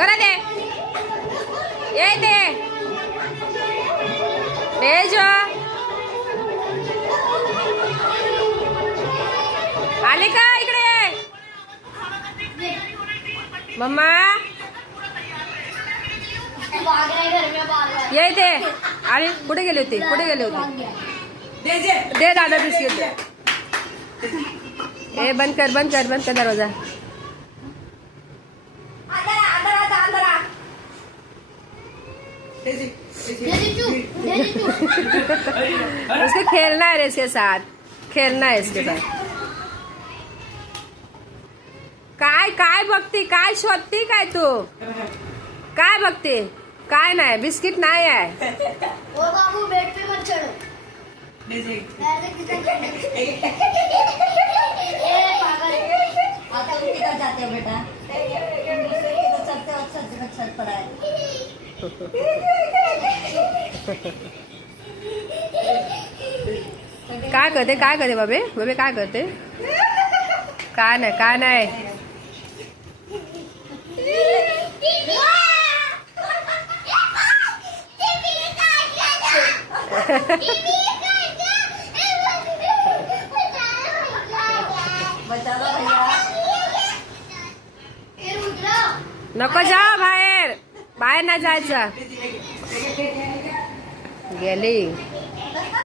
घरात ये ते तेजो आले का इकडे मम्मा ये ते अरे कुठे गेले होते दे दादा बिस्किट दे ए बंद कर दरवाजा उसको खेलना है इसके साथ काय बघते काय शोधते काय तू काय बघते काय नाही बिस्किट नाही आहे ओ बाबू बेड पे मत चढ़ो पागल आता तुम किधर जाते हो बेटा छत पड़ा है काय करते बाबे काय करते काय नाही नको जाऊ बाहेर ना जायचं गेली